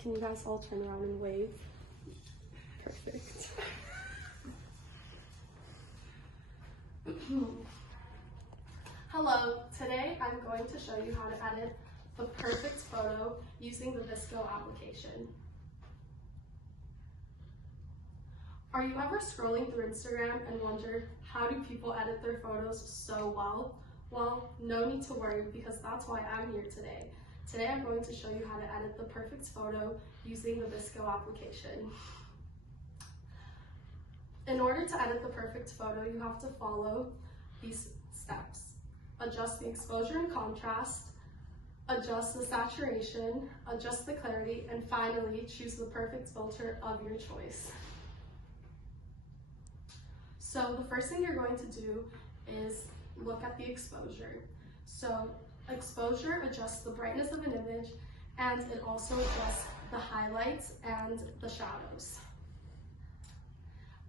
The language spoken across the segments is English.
Can you guys all turn around and wave? Perfect. Hello, today I'm going to show you how to edit the perfect photo using the Visco application. Are you ever scrolling through Instagram and wonder, how do people edit their photos so well? Well, no need to worry, because that's why I'm here today. Today I'm going to show you how to edit the perfect photo using the Visco application. In order to edit the perfect photo, you have to follow these steps. Adjust the exposure and contrast, adjust the saturation, adjust the clarity, and finally choose the perfect filter of your choice. So the first thing you're going to do is look at the exposure. So exposure adjusts the brightness of an image, and it also adjusts the highlights and the shadows.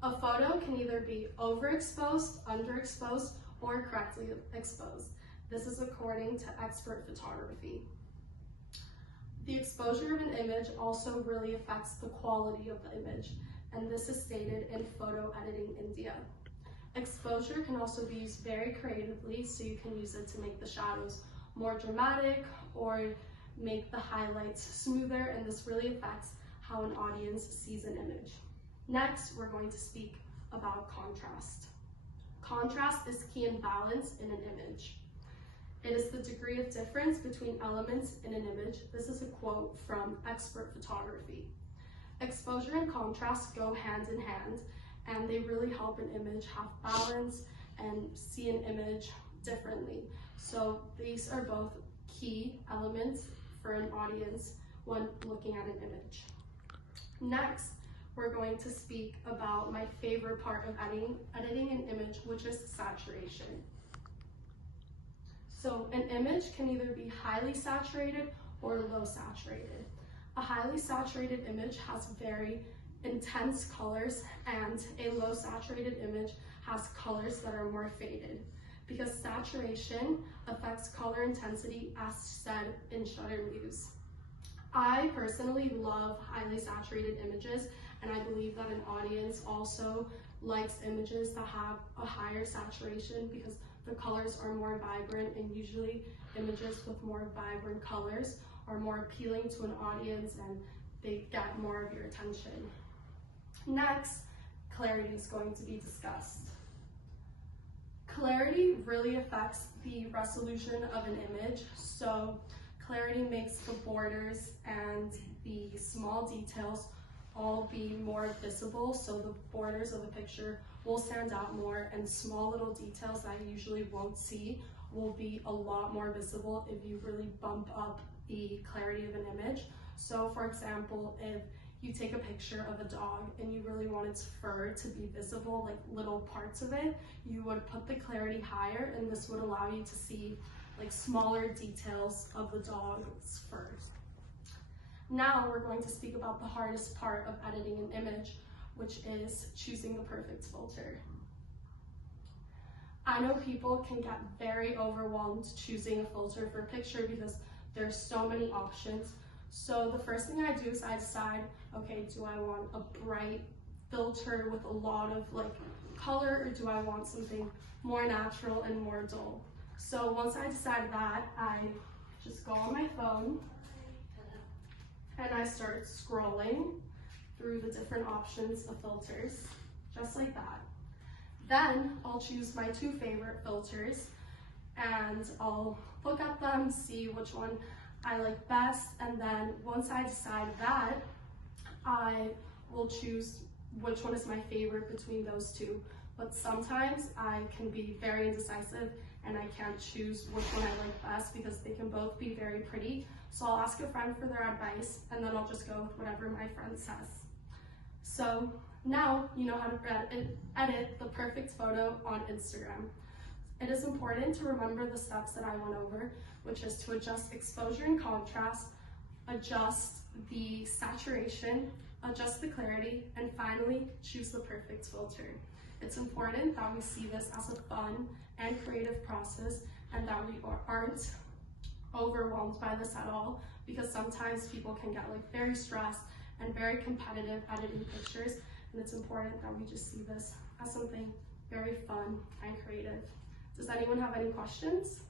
A photo can either be overexposed, underexposed, or correctly exposed. This is according to expert photography. The exposure of an image also really affects the quality of the image, and this is stated in Photo Editing India. Exposure can also be used very creatively, so you can use it to make the shadows more dramatic or make the highlights smoother, and this really affects how an audience sees an image. Next, we're going to speak about contrast. Contrast is key in balance in an image. It is the degree of difference between elements in an image. This is a quote from expert photography. Exposure and contrast go hand in hand, and they really help an image have balance and see an image differently. So these are both key elements for an audience when looking at an image. Next, we're going to speak about my favorite part of editing an image, which is saturation. So an image can either be highly saturated or low saturated. A highly saturated image has very intense colors, and a low saturated image has colors that are more faded, because saturation affects color intensity, as said in shutter views. I personally love highly saturated images, and I believe that an audience also likes images that have a higher saturation because the colors are more vibrant, and usually images with more vibrant colors are more appealing to an audience and they get more of your attention. Next, clarity is going to be discussed. Clarity really affects the resolution of an image, so clarity makes the borders and the small details all be more visible, so the borders of the picture will stand out more, and small little details that you usually won't see will be a lot more visible if you really bump up the clarity of an image. So for example, if you take a picture of a dog and you really want its fur to be visible, like little parts of it, you would put the clarity higher, and this would allow you to see like smaller details of the dog's fur. Now we're going to speak about the hardest part of editing an image, which is choosing the perfect filter. I know people can get very overwhelmed choosing a filter for a picture because there's so many options. So the first thing I do is I decide, okay, do I want a bright filter with a lot of like color, or do I want something more natural and more dull? So once I decide that, I just go on my phone and I start scrolling through the different options of filters, just like that. Then I'll choose my two favorite filters and I'll look at them, see which one I like best, and then once I decide that, I will choose which one is my favorite between those two. But sometimes I can be very indecisive and I can't choose which one I like best because they can both be very pretty. So I'll ask a friend for their advice, and then I'll just go with whatever my friend says. So now you know how to edit the perfect photo on Instagram. It is important to remember the steps that I went over, which is to adjust exposure and contrast, adjust the saturation, adjust the clarity, and finally choose the perfect filter. It's important that we see this as a fun and creative process, and that we aren't overwhelmed by this at all, because sometimes people can get like very stressed and very competitive editing pictures, and it's important that we just see this as something very fun and creative. Does anyone have any questions?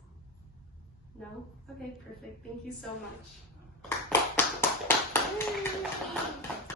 No? Okay, perfect. Thank you so much.